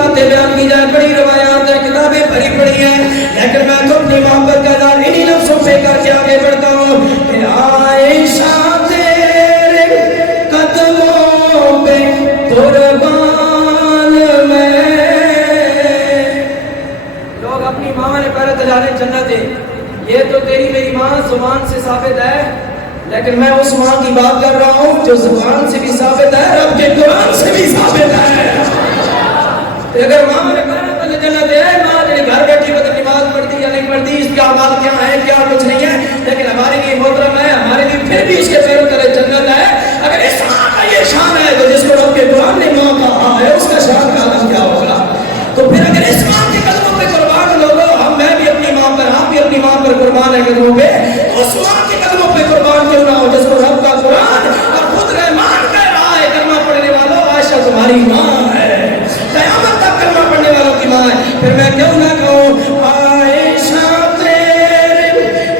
باتیں بیان کی جائے، بڑی روایات ہیں، کتابیں بھری پڑی ہیں، لیکن میں تو اپنی محبت کا اظہار انہی لفظوں سے کر کے آگے بڑھتا ہوں کہ عائشہ تیرے قدموں پہ قربان میں۔ لوگ اپنی ماں نے پہلے تجارے جنت ہے، یہ تو تیری میری ماں زبان سے ثابت ہے، لیکن میں اس ماں کی بات کر رہا ہوں جو زبان سے بھی ثابت ہے، رب کے قرآن سے بھی ثابت ہے۔ اگر ماں نے پہلے جنت ہے، ماں نے گھر بیٹھی وقت نماز پڑھتی یا نہیں پڑھتی، اس کا اعمال کیا ہے کیا کچھ نہیں ہے، لیکن ہمارے لیے محترم ہے، ہمارے لیے پھر بھی اس کے پیروں تلے جنت ہے۔ اگر اس ماں کا یہ شان ہے تو جس کو رب کے قرآن نے ماں کہا ہے، اس کا شان کا عالم کیا ہوگا؟ تو پھر اگر اس ماں کے قدموں پہ قربان لوگوں، میں بھی اپنی ماں پر، آپ بھی اپنی ماں پر قربان ہے قدموں پہ، اس ماں کے قدموں پہ قربان کیوں نہ ہو جس کو رب کا قرآن اور خود رحمان کہہ رہا ہے کلمہ پڑھنے والوں عائشہ تمہاری ماں ہے، قیامت تک کلمہ پڑھنے والوں کی ماں ہے۔ پھر میں کیوں نہ کہوں عائشہ تیرے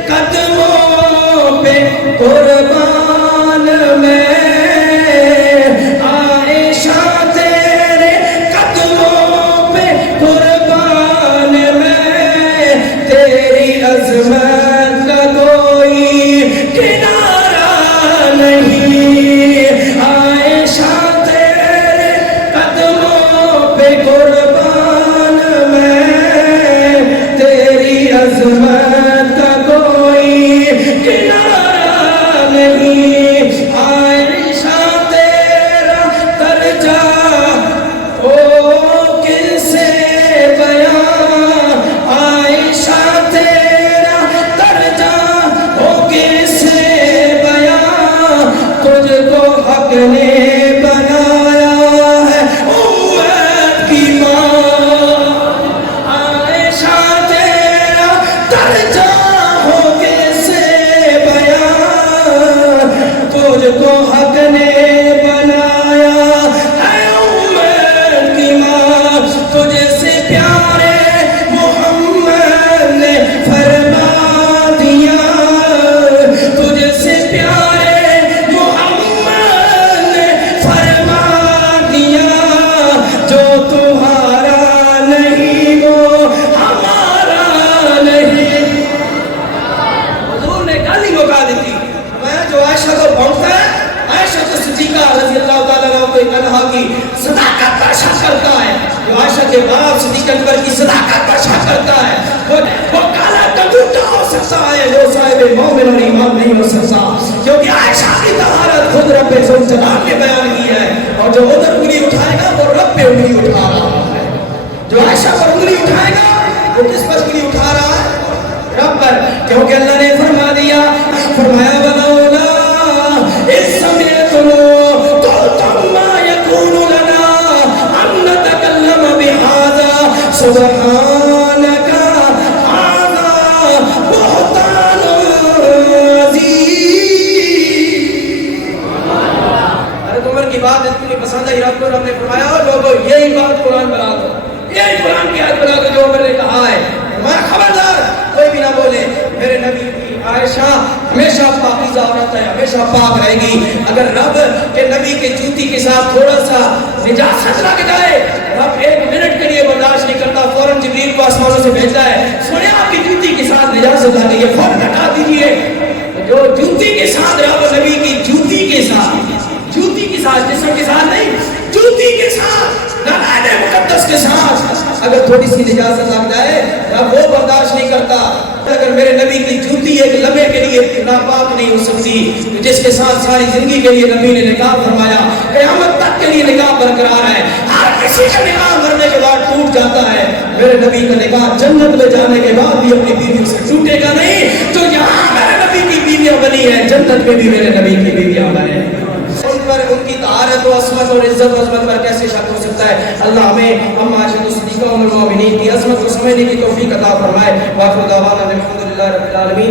قدموں پہ قربان میں، عائشہ تیرے قدموں پہ قربان میں، تیری عظمت کا کوئی کنارہ نہیں، عائشہ تیرے قدموں پہ قربان میں، تیری عظمت کا کوئی کنارہ نہیں، عائشہ تیرا درجہ او کس سے بیان، عائشہ تیرا درجہ او کس سے بیان، تجھ کو حق نے بنایا ہے امت کی ماں، عائشہ تیرا درجہ ہو کیسے بیان، تجھ کو حق نے بنایا ہے امت کی ماں، تجھ سے پیارے محمد نے فرما دیا، تجھ سے پیارے محمد نے فرما دیا، جو تمہارا نہیں وہ ہمارا نہیں۔ حضور نے گالی مکا دی تھی، میں جو عائشہ کو بھونکتا ہے، عائشہ تو صدیقہ رضی اللہ تعالیٰ عنہا کی صداقت پر شک کرتا ہے، جو عائشہ کے باپ صدیق اکبر کی صداقت پر شک کرتا ہے، وہ کالا کبوتر ہو سکتا ہے، وہ صاحب مومن اور ایمان نہیں ہو سکتا، کیونکہ عائشہ کی طہارت خود رب ذوالجلال نے بیان کی ہے، اور جو ادھر انگلی اٹھائے گا وہ رب پہ انگلی اٹھا رہا ہے، جو عائشہ پر انگلی اٹھائے گا وہ کس پر انگلی اٹھا رہا ہے؟ رب پر، کیونکہ اللہ نے فرما دیا، فرمایا وَلَوْلَا إِذْ سَمِعْتُمُوهُ قُلْتُم مَّا يَكُونُ لَنَا أَن نَّتَكَلَّمَ بِهَٰذَا سُبْحَانَكَ هَٰذَا بُهْتَانٌ عَظِيمٌ۔ حضرت عمر کی بات اتنی پسند ہے رب کو، رب نے فرمایا لوگوں یہی بات قرآن بنا دو، یہی قرآن کی آیت بنا دو جو عمر نے کہا ہے، میں خبردار کوئی بھی نہ بولے، میرے نبی کی عائشہ ہمیشہ پاکیزہ عورت ہے، ہمیشہ پاک رہے گی۔ اگر رب کے نبی کے جوتی کے ساتھ تھوڑا سا نجاست لگ جائے، رب ایک منٹ کے لیے برداشت نہیں کرتا، فوراً جبریل کو آسمانوں سے بھیجتا ہے، سنیں آپ کی جوتی کے ساتھ نجاست لگ گئی ہے، فوراً ہٹا دیجیے۔ جو جوتی کے ساتھ رب نبی کی جوتی کے ساتھ جسم کے ساتھ نہیں، جوتی کے ساتھ نالائن مقدس کے ساتھ اگر تھوڑی سی نجاست لگ جائے، رب وہ برداشت نہیں کرتا۔ اگر میرے نبی کی جوتی ایک لمحے کے لیے ناپاک نہیں ہو سکتی، جس کے ساتھ ساری زندگی کے لیے نبی نے نکاح فرمایا، قیامت تک کے لیے نکاح برقرار ہے، ہر کسی کا نکاح مرنے کے بعد ٹوٹ جاتا ہے، میرے نبی کا نکاح جنت میں جانے کے بعد بھی اپنی بیویوں سے ٹوٹے گا نہیں، جو یہاں میرے نبی کی بیویاں بنی ہیں جنت میں بھی میرے نبی کی بیویاں بنے۔ ان پر ان کی طہارت و عصمت اور عزت و عظمت پر کیسے شک ہو سکتا ہے؟ اللہ ہمیں عائشہ صدیقہ ام المؤمنین کی عظمت کو سمجھنے کی توفیق عطا فرمائے۔ وآخر دعوانا الحمدللہ رب العالمین۔